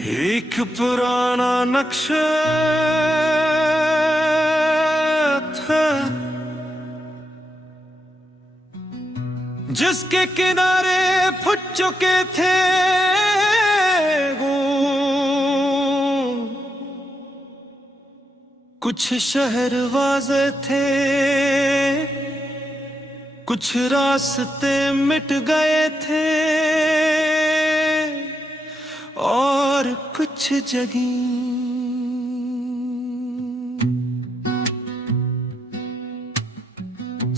एक पुराना नक्शा था जिसके किनारे फुट चुके थे वो कुछ शहर वाज़े थे, कुछ रास्ते मिट गए थे और कुछ जगी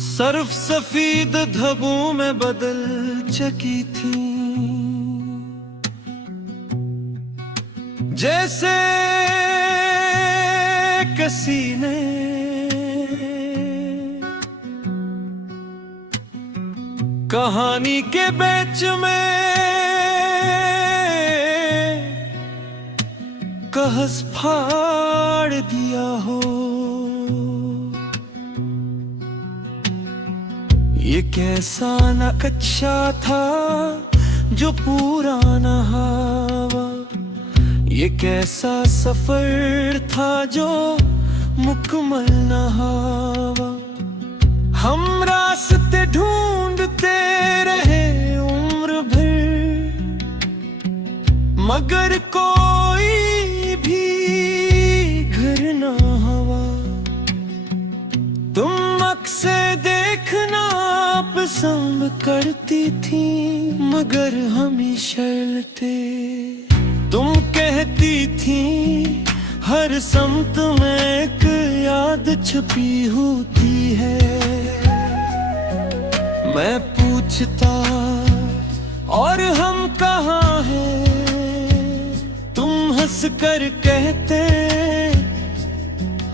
सर्फ सफीद धब्बों में बदल चुकी थी। जैसे किसी ने कहानी के बीच में कहस फाड़ दिया हो। ये कैसा नक्शा था जो पूरा न हुआ, ये कैसा सफर था जो मुकम्मल न हुआ। हम रास्ते ढूंढते रहे उम्र भर, मगर कोई भी घर न हुआ। तुम अक्सर देखना पसंद करती थी मगर हम ही शर्ते। तुम कहती थी हर समत में एक याद छुपी होती है। मैं पूछता और हम कहाँ हैं, तुम हंस कर कहते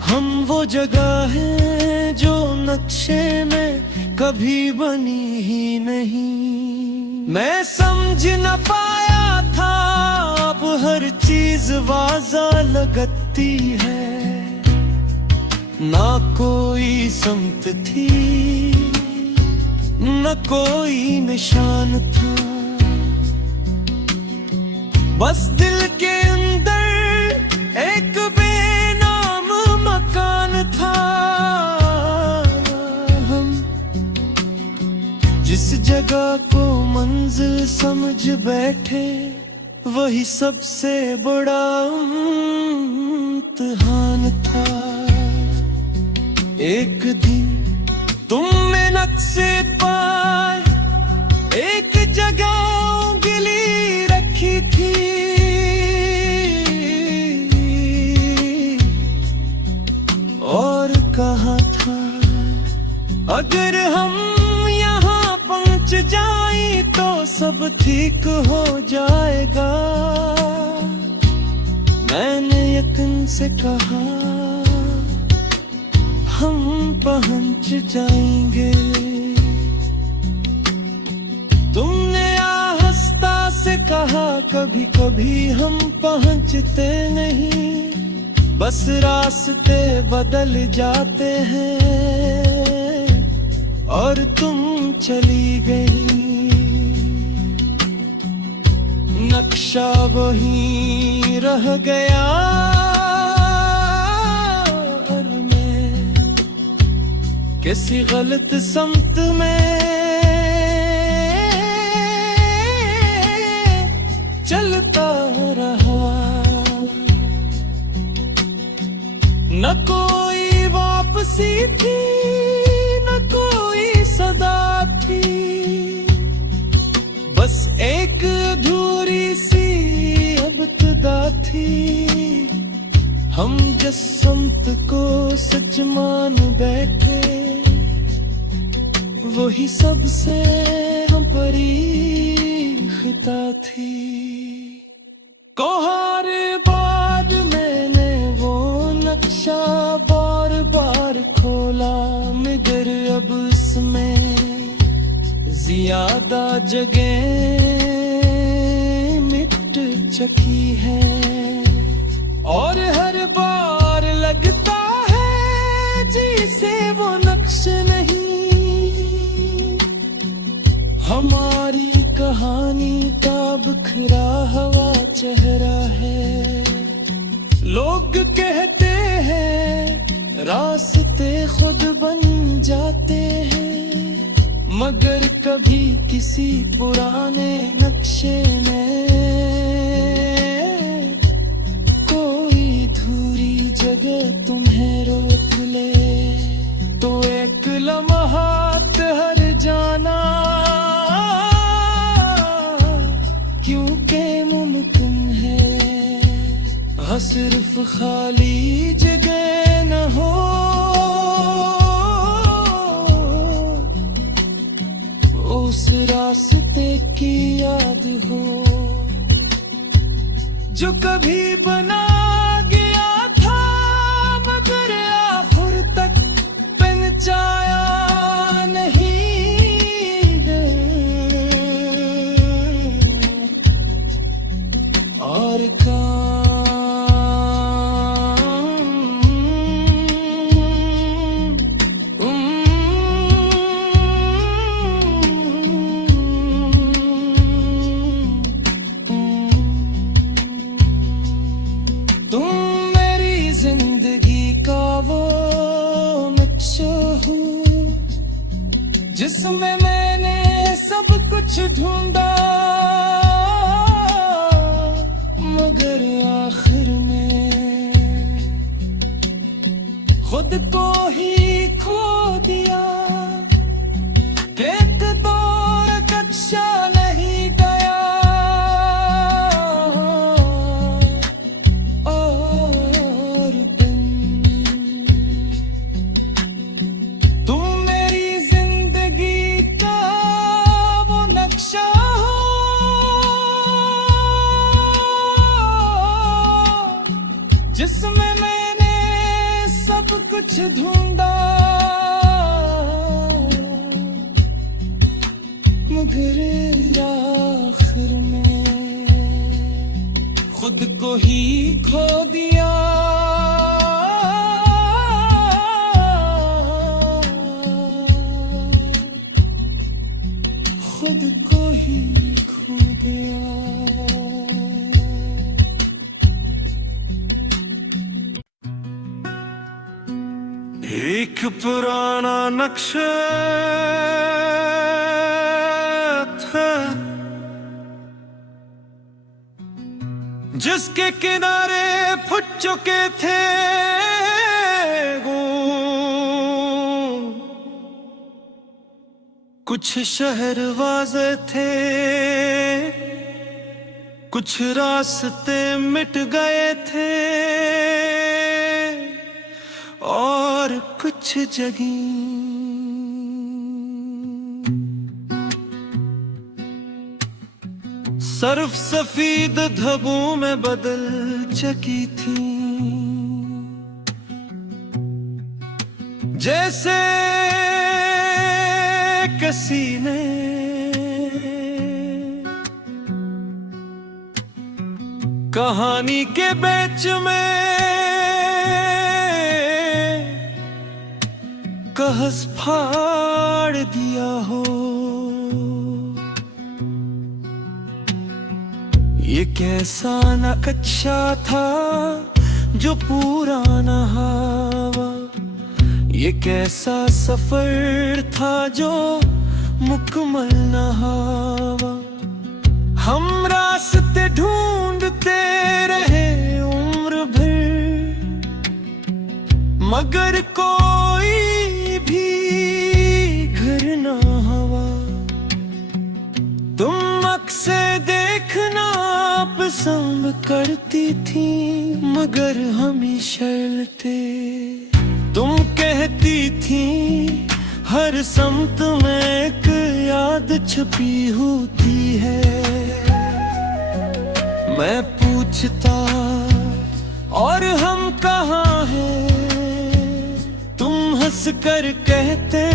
हम वो जगह है जो नक्शे में कभी बनी ही नहीं। मैं समझ न पाया था अब हर चीज वाज़ा लगती है, ना कोई समत थी न कोई निशान था। बस दिल के अंदर एक बेनाम मकान था। हम जिस जगह को मंजिल समझ बैठे वही सबसे बड़ा इम्तिहान था। एक दिन तुमने नक्शे पर एक जगह उंगली रखी थी और कहा था अगर हम यहाँ पहुँच जाएं तो सब ठीक हो जाएगा। मैंने यकीन से कहा हम पहुँच जाएंगे। तुमने आहिस्ता से कहा कभी कभी हम पहुँचते नहीं, बस रास्ते बदल जाते हैं। और तुम चली गई, नक्शा वहीं रह गया और मैं किसी गलत समत में चलता रहा। न कोई वापसी थी न कोई सदा थी, बस एक अधूरी सी इब्तिदा थी। हम जिस समत को सच मान बैठे वही सबसे हम परीखता थी। को हर बार मैंने वो नक्शा बार बार खोला मगर अब इसमें ज्यादा जगह मिट चुकी है। और हर बार लगता है जैसे वो नक्श नहीं, हमारी कहानी का बिखरा हुआ चेहरा है। लोग कहते हैं रास्ते खुद बन जाते हैं, मगर कभी किसी पुराने नक्शे में कोई धूरी जगह तुम्हें रोक ले तो एक लम्हा हर जाना क्योंकि मुमकिन है। हाँ सिर्फ खाली जगह न हो, उस रास्ते की याद हो जो कभी बना गया था मगर आखिर तक पहुंचाया नहीं और तुम मेरी जिंदगी का वो नक्शा हो जिसमें मैंने सब कुछ ढूंढा मगर आखिर में खुद को ही खो दिया। एक दौर कक्षा नहीं गया और बिन तुम मेरी जिंदगी का वो नक्शा हो जिसमें मैंने सब कुछ ढूंढा मगर आखिर में खुद को ही खो दिया। खुद को ही खो दिया। एक पुराना नक्शा था जिसके किनारे फुट चुके थे कुछ शहर वाज़े थे, कुछ रास्ते मिट गए थे और कुछ जगह सर्फ सफीद धब्बों में बदल चुकी थी। जैसे किसी ने कहानी के बीच में कहस फाड़ दिया हो। ये कैसा नक्शा था जो पुराना हवा, ये कैसा सफर था जो मुकम्मल न हुआ। हम रास्ते ढूंढते रहे उम्र भर मगर कोई भी घर न हुआ। तुम अक्सर देखना पसंद करती थी मगर हम ही शर्ते। तुम कहती थी हर समत में एक याद छुपी होती है। मैं पूछता और हम कहाँ हैं, तुम हंस कर कहते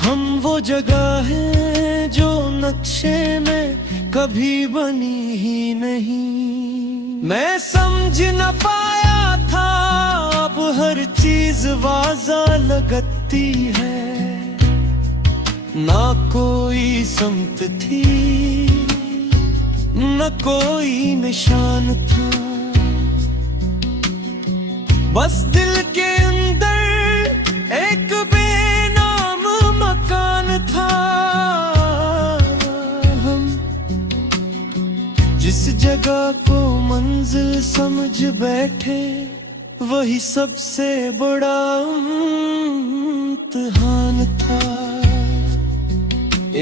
हम वो जगह है जो नक्शे में कभी बनी ही नहीं। मैं समझ न पाया था अब हर चीज वाज़ा लगती है, ना कोई समत थी न कोई निशान था। बस दिल के अंदर एक बेनाम मकान था। हम जिस जगह को मंजिल समझ बैठे वही सबसे बड़ा इम्तिहान था।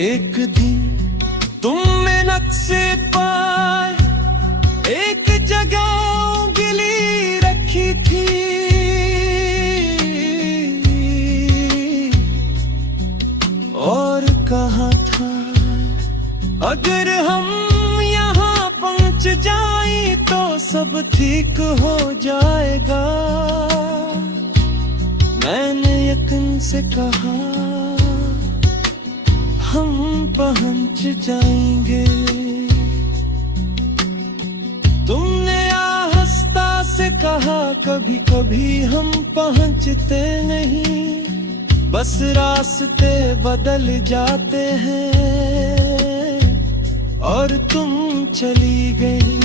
एक दिन तुमने नक्शे पर एक जगह गिली रखी थी, और कहा था अगर हम यहाँ पहुँच जाएं तो सब ठीक हो जाएगा। मैंने यकीन से कहा हम पहुँच जाएंगे। तुमने आहिस्ता से कहा कभी कभी हम पहुँचते नहीं, बस रास्ते बदल जाते हैं। और तुम चली गई,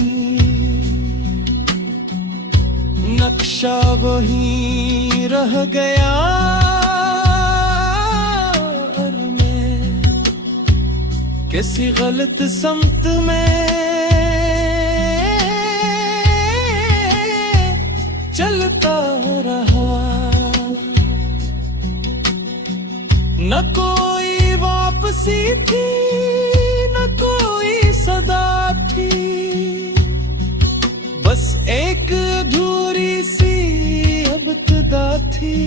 नक्शा वहीं रह गया और मैं किसी गलत समत में चलता रहा। न कोई वापसी थी, न कोई सदा थी, बस एक अधूरी सी इब्तिदा थी।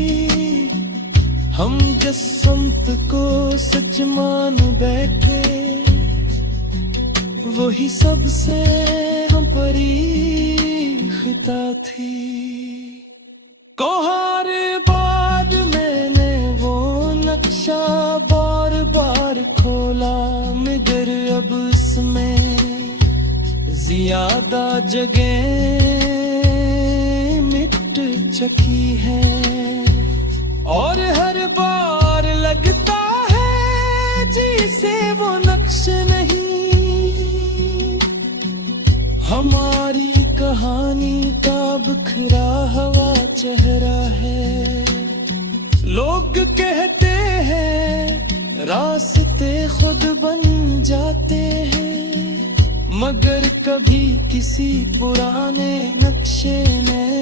हम जिस समत को सच मान बैठे वही सबसे हम परी खिता थी। हर बार मैंने वो नक्शा बार बार खोला, मगर अब इसमें ज्यादा जगह मिट चुकी है। और हर बार लगता है जैसे वो नक्शे नहीं, हमारी कहानी का बिखरा हुआ चेहरा है। लोग कहते हैं रास्ते खुद बन जाते हैं, मगर कभी किसी पुराने नक्शे में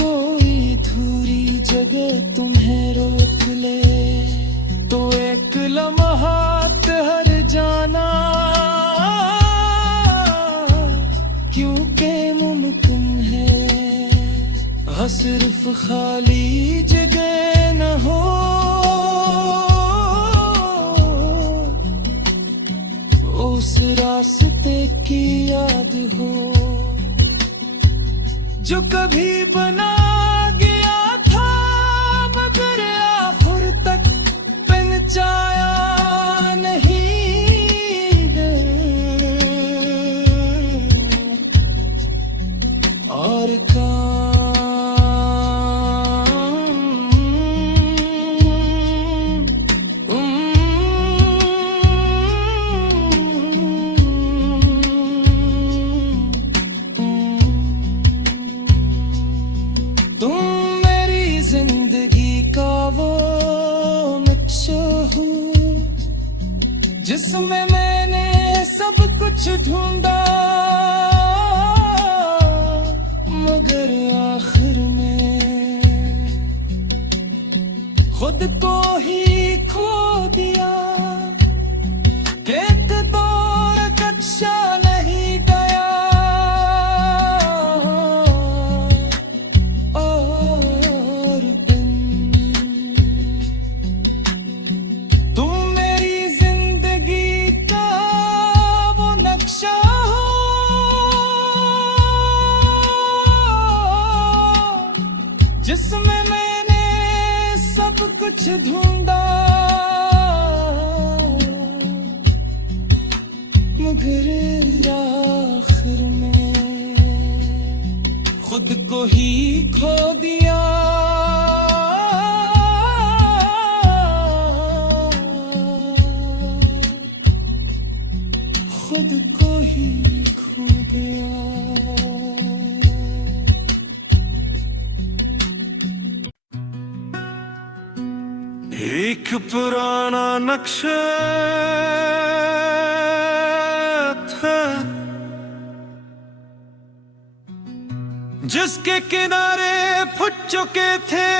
कोई धूरी जगह तुम्हें रोक ले तो एक लम्हा हर जाना क्योंकि मुमकिन है। हाँ सिर्फ खाली जगह न हो, उस रास्ते की याद हो जो कभी बना गया था, मगर आखिर तक पहुंचाया नहीं और जिसमें मैंने सब कुछ ढूंढा, मगर आखिर में खुद को ही खो दिया। एक दौर कक्षा नहीं गया और बिन तुम मेरी जिंदगी का वो नक्शा हो जिसमें मैंने सब कुछ ढूंढा, मगर आखिर में खुद को ही खो दिया। खुद को ही खो गया। पुराना नक्शा था जिसके किनारे फुट चुके थे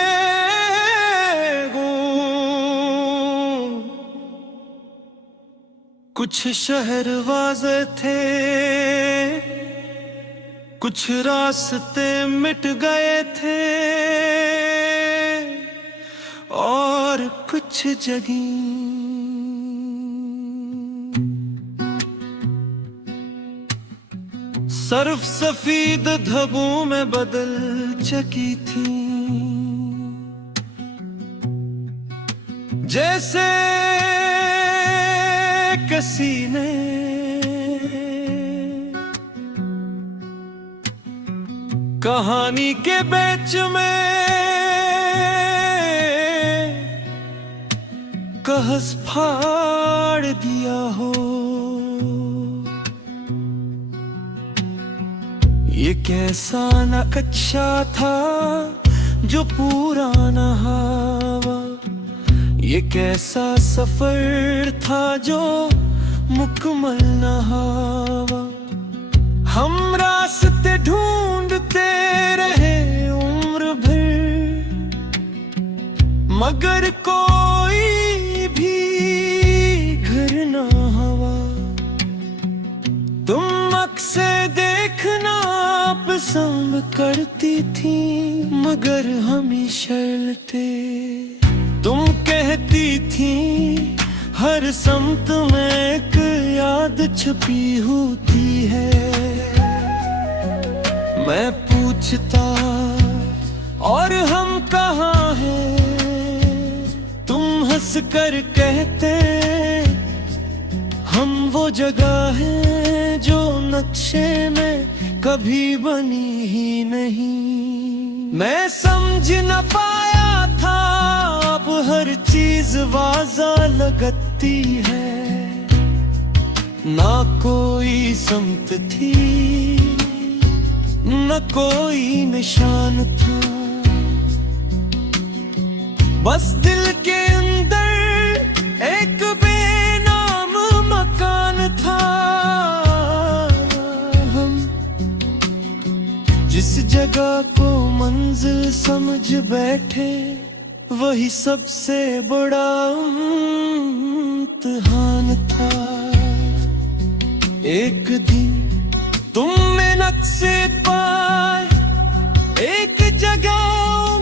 वो कुछ शहर वाज़े थे, कुछ रास्ते मिट गए थे और कुछ जगी सर्फ सफीद धबों में बदल चकी थी। जैसे किसी ने कहानी के बीच में कहस फाड़ दिया हो। ये कैसा नक्शा था जो पुराना हवा, ये कैसा सफर था जो मुकम्मल न हुआ। हम रास्ते ढूंढते रहे उम्र भर, मगर कोई भी घर न हुआ। तुम अक्से देखना पसंद करती थी, मगर हम ही शर्ते। तुम कहती थी हर समत में एक याद छुपी होती है। मैं पूछता और हम कहाँ हैं, तुम हंस कर कहते हम वो जगह है जो नक्शे में कभी बनी ही नहीं। मैं समझ न पाया था अब हर चीज वाज़ा लगती है, ना कोई समत थी न कोई निशान था। बस दिल के अंदर एक बेनाम मकान था। हम जिस जगह को मंजिल समझ बैठे वही सबसे बड़ा इम्तिहान था। एक दिन तुमने नक्शे पर एक जगह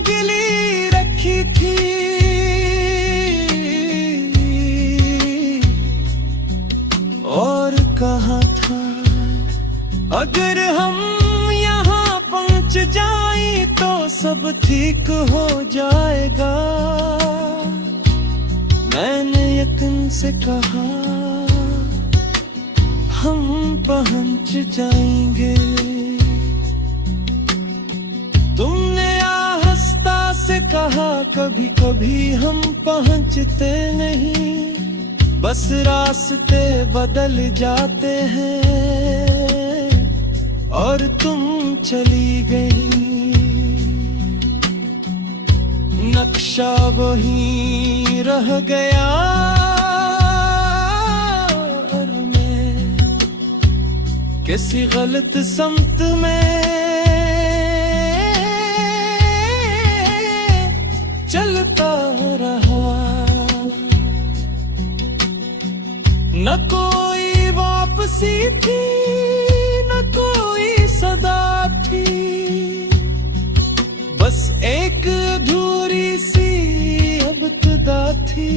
गिली रखी थी, और कहा था अगर हम यहाँ पहुँच जाएं तो सब ठीक हो जाएगा। मैंने यकीन से कहा हम पहुँच जाएंगे। तुमने आहिस्ता से कहा कभी कभी हम पहुँचते नहीं, बस रास्ते बदल जाते हैं। और तुम चली गई, नक्शा वहीं रह गया और मैं किसी गलत समत में चलता रहा। न कोई वापसी थी न कोई सदा थी, बस एक अधूरी सी इब्तिदा थी।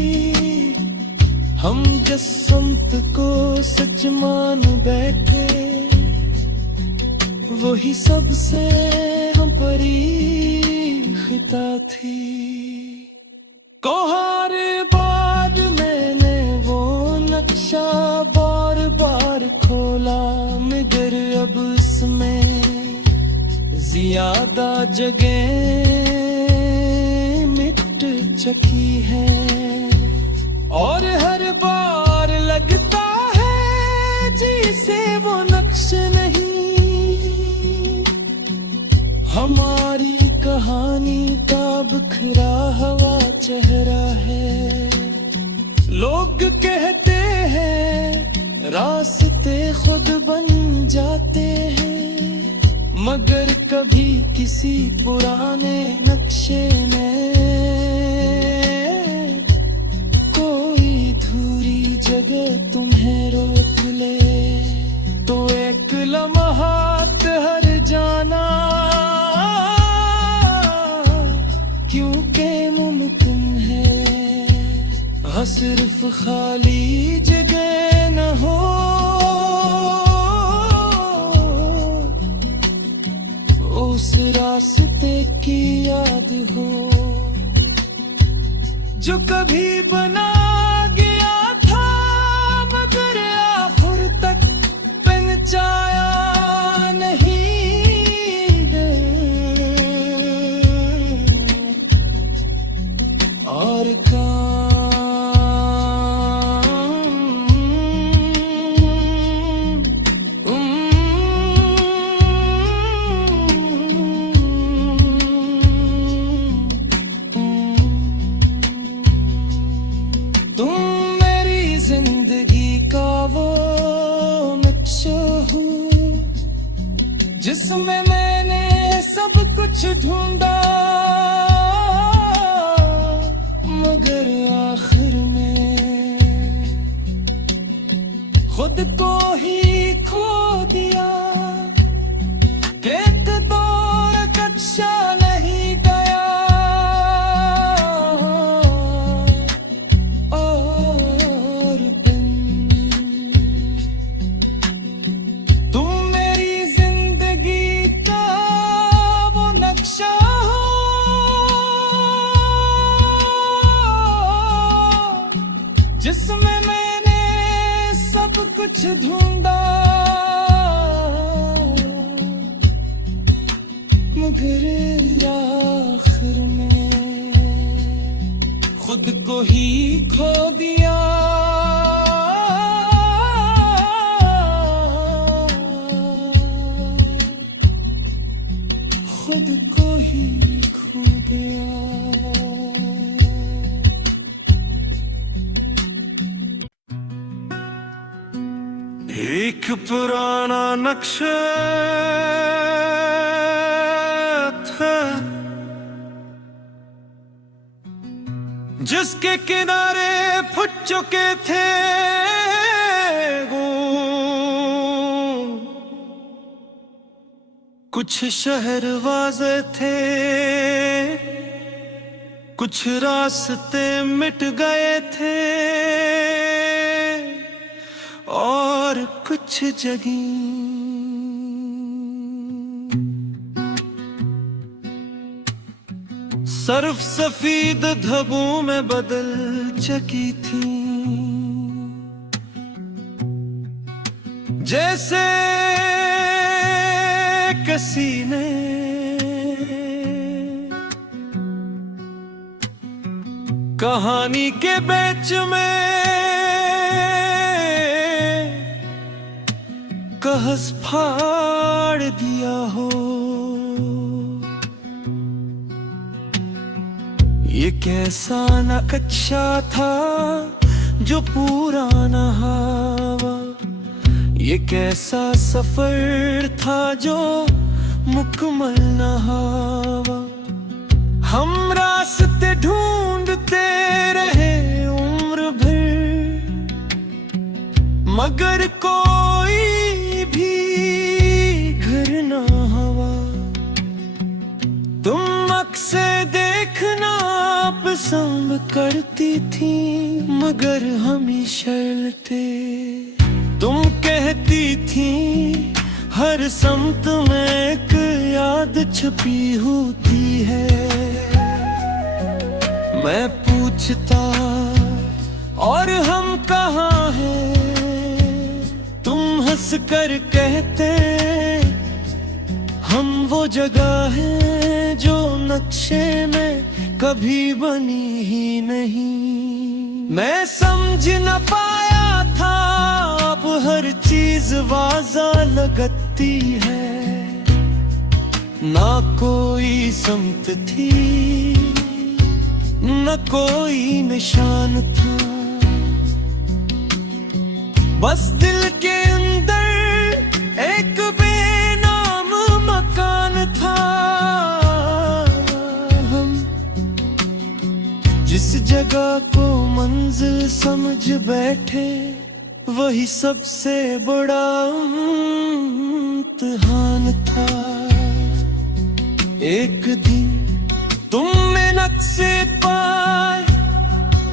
हम जिस समत को सच मान बैठे वही सबसे हम परी खिता थी। कोहार बाद मैंने वो नक्शा बार बार खोला, मगर अब इसमें ज्यादा जगह मिट चुकी है। और हर बार लगता है जैसे वो नक्श नहीं, हमारी कहानी का बिखरा हुआ चेहरा है। कहते हैं रास्ते खुद बन जाते हैं, मगर कभी किसी पुराने नक्शे में कोई धुरी जगह तुम्हें रोक ले, तो एक लम्हा हर जाना क्योंकि मुमकिन है, हाँ सिर्फ खाली जगह न हो, उस रास्ते की याद हो जो कभी बना गया था, मगर आखिर तक पहुंचाया नहीं है। और तुम मेरी जिंदगी का वो नक्शा हो जिसमें मैंने सब कुछ ढूंढा, मगर आखिर में खुद को ही खो दिया। एक दौर कच्चा नहीं गया और बिन तुम मेरी जिंदगी का वो नक्शा हो जिसमें मैंने सब कुछ ढूंढा, मगर आखिर में खुद को ही खो दिया। खुद को ही खो दिया। एक पुराना नक्शा था जिसके किनारे फुट चुके थे कुछ शहर वाज़े थे, कुछ रास्ते मिट गए थे और कुछ जगह सर्फ सफीद धब्बों में बदल चुकी थी, जैसे किसी ने कहानी के बीच में कहस फाड़ दिया हो। ये कैसा नक्शा था जो पूरा न हुआ, ये कैसा सफर था जो मुकम्मल न हुआ। हम रास्ते ढूंढते रहे उम्र भर, मगर कोई भी घर न हुआ। तुम अक्सर देखना पसंद करती थी, मगर हम ही शर्ते। तुम कहती थी हर समत में एक याद छुपी होती है। मैं पूछता और हम कहाँ हैं, तुम हंस कर कहते हम वो जगह है जो नक्शे में कभी बनी ही नहीं। मैं समझ न पाया था अब हर चीज वाज़ा लगती है, ना कोई समत थी न कोई निशान था। बस दिल के अंदर एक बेनाम मकान था। हम जिस जगह को मंजिल समझ बैठे वही सबसे बड़ा इम्तिहान था। एक दिन तुमने नक्शे पर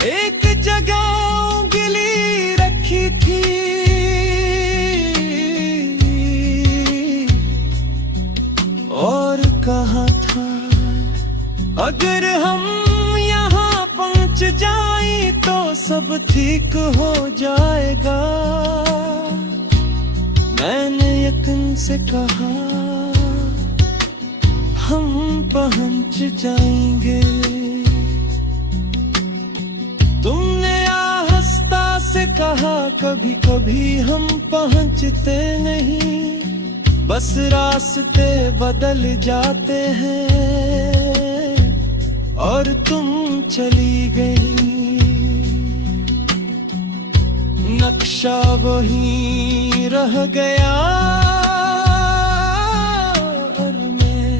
एक जगह उंगली रखी थी, और कहा था अगर हम यहाँ पहुँच जाएं तो सब ठीक हो जाएगा। मैंने यकीन से कहा हम पहुँच जाएंगे। तुमने आहिस्ता से कहा कभी कभी हम पहुँचते नहीं, बस रास्ते बदल जाते हैं। और तुम चली गई, नक्शा वहीं रह गया और मैं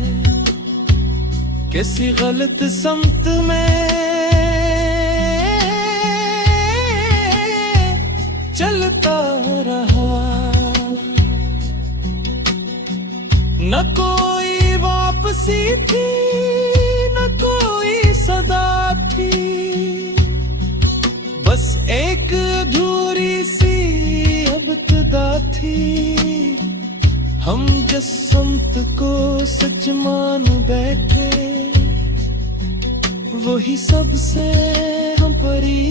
किसी गलत समत में चलता रहा। न कोई वापसी थी, न कोई सदा थी, बस एक अधूरी सी इब्तिदा थी। हम जिस समत को सच मान बैठे वही सबसे हम परी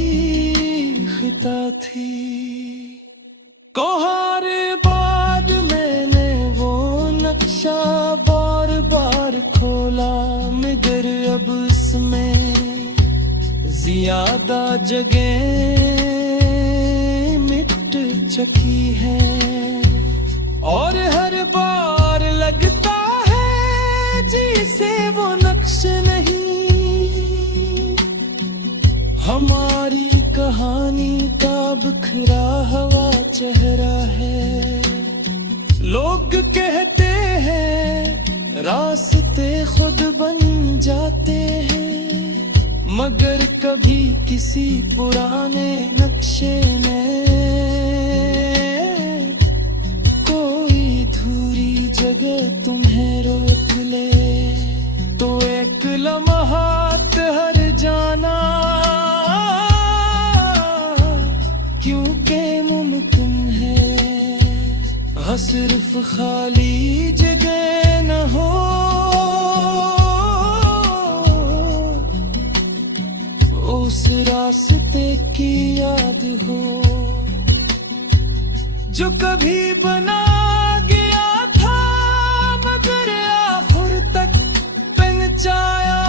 खिता थी। हर बार मैंने वो नक्शा बार बार खोला, मगर अब इसमें ज्यादा जगह मिट चुकी है। और हर बार लगता है जैसे वो नक्श नहीं, हमारी कहानी का बिखरा हुआ चेहरा है। लोग कहते हैं रास्ते खुद बन जाते हैं, मगर कभी किसी पुराने नक्शे में कोई धूरी जगह तुम्हें रोक ले तो एक लम्हात हर जाना क्योंकि मुमकिन है। हाँ सिर्फ खाली जगह न हो, उस रास्ते की याद हो जो कभी बना गया था मगर आखिर तक पहुंचाया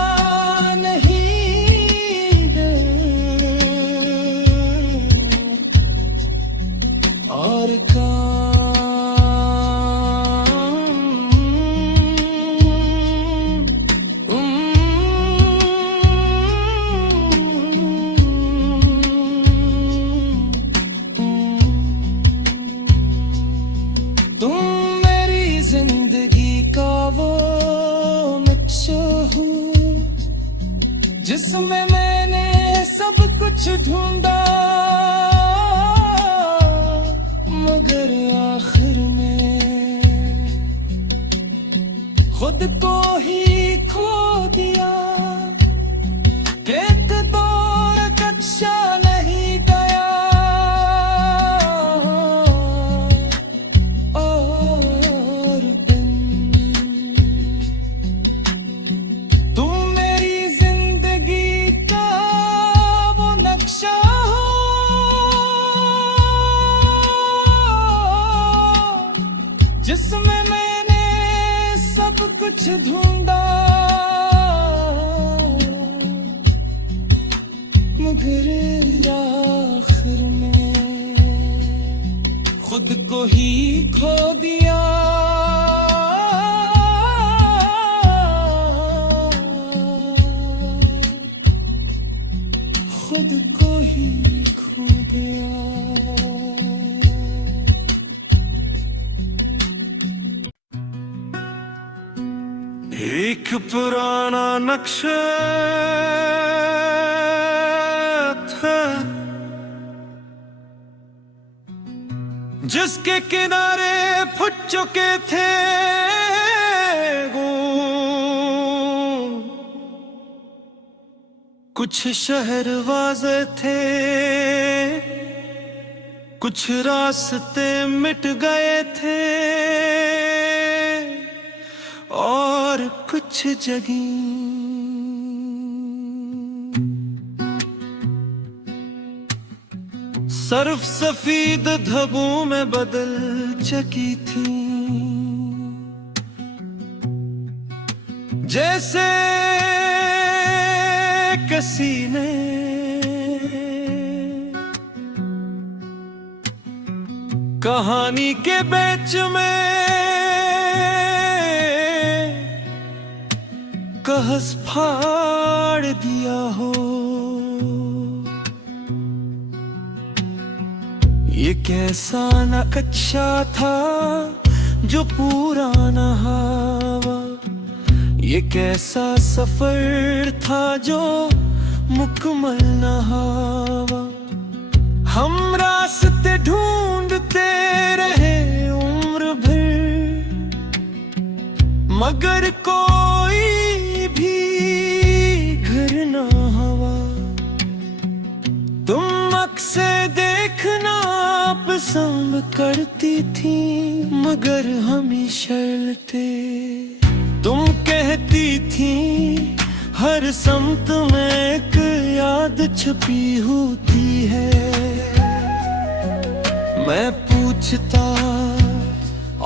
नहीं है। और जिसमें मैंने सब कुछ ढूंढा मगर आखिर में खुद को ही खो दिया। एक दौर कक्षा नहीं गया और बिन तुम मेरी जिंदगी का वो नक्शा हो जिसमें मैंने सब कुछ ढूंढा मगर आखिर में खुद को ही खो दिया। खुद को ही खो दिया। एक पुराना नक्शा था जिसके किनारे फुट चुके थे कुछ शहर वाज़े थे, कुछ रास्ते मिट गए थे और कुछ जगह सर्फ सफीद धब्बों में बदल चुकी थी। जैसे किसी ने कहानी के बीच में कहस फाड़ दिया हो। ये कैसा नक्शा था जो पुराना हवा, ये कैसा सफर था जो मुकम्मल न हुआ। हम रास्ते ढूंढते रहे उम्र भर, मगर कोई भी घर न हुआ। तुम अक्सर देखना पसंद करती थी, मगर हम ही शर्ते। तुम कहती थी हर समत में एक याद छुपी होती है। मैं पूछता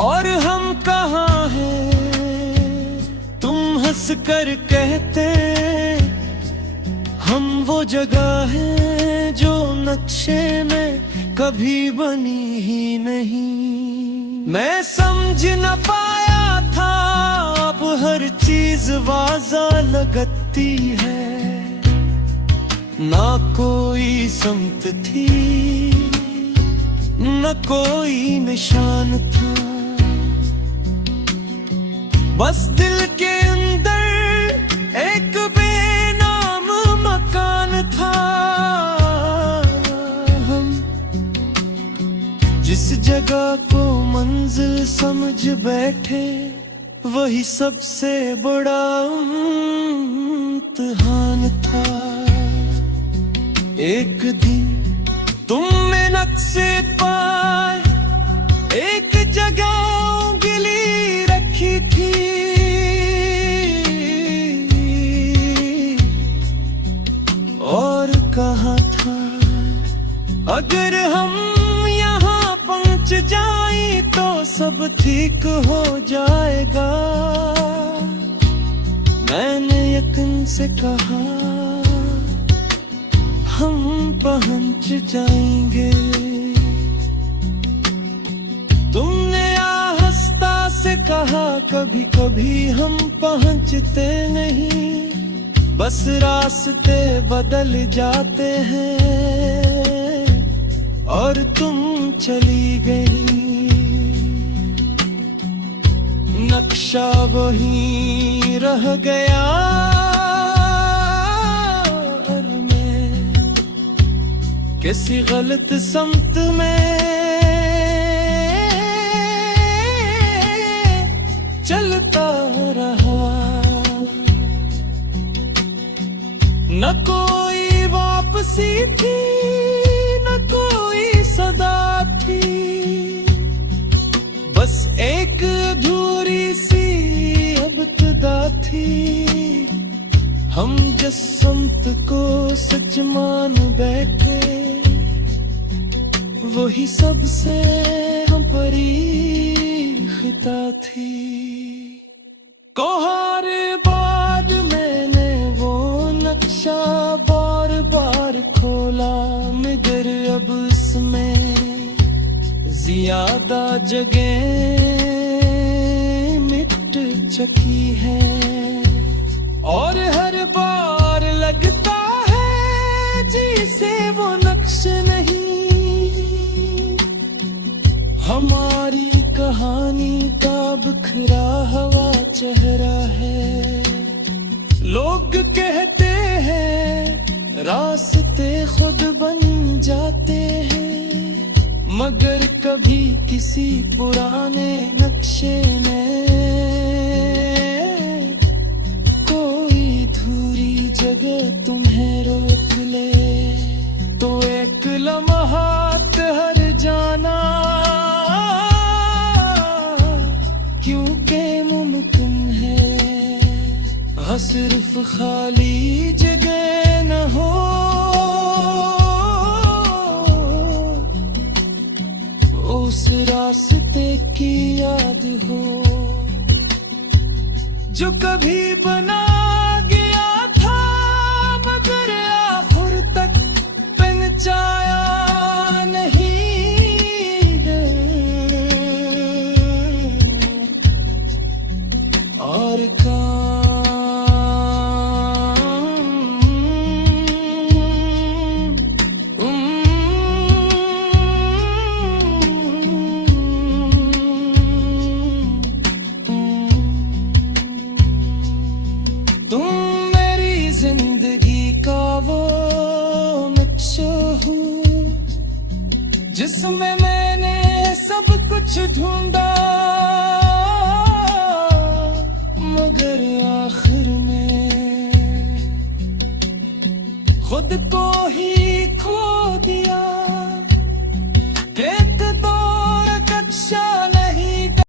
और हम कहाँ हैं, तुम हंस कर कहते हम वो जगह है जो नक्शे में कभी बनी ही नहीं। मैं समझ न पाया था अब हर चीज वाज़ा लगती है, ना कोई समत थी न कोई निशान था। बस दिल के अंदर एक बेनाम मकान था। हम जिस जगह को मंजिल समझ बैठे वही सबसे बड़ा इम्तिहान था। एक दिन तुमने नक्शे पर एक जगह गिली रखी थी, और कहा था अगर हम यहाँ पहुँच जाए तो सब ठीक हो जाएगा। मैंने यकीन से कहा हम पहुँच जाएंगे। तुमने आहिस्ता से कहा कभी कभी हम पहुँचते नहीं, बस रास्ते बदल जाते हैं। और तुम चली गई, नक्शा वहीं रह गया और मैं किसी गलत समत में चलता रहा। न कोई वापसी थी न कोई सदा थी, बस एक अधूरी सी इब्तिदा थी। हम जिस समत को सच मान बैठे वही सबसे हम परी खिता थी। कोहर बाद मैंने वो नक्शा बार बार खोला, मगर अब इसमें ज्यादा जगह मिट चुकी है। और हर बार लगता है जैसे वो नक्श नहीं, हमारी कहानी का बिखरा हुआ चेहरा है। लोग कहते हैं रास्ते खुद बन जाते हैं, मगर कभी किसी पुराने नक्शे में कोई धुरी जगह तुम्हें रोक ले, तो एक लम्हा ठहर जाना क्योंकि मुमकिन है। हाँ, सिर्फ खाली जगह न हो, उस रास्ते की याद हो जो कभी बना गया था, मगर आखिर तक पहुंचाया नहीं है। और तुम मेरी जिंदगी का वो नक्शा हो जिसमें मैंने सब कुछ ढूंढा, मगर आखिर में खुद को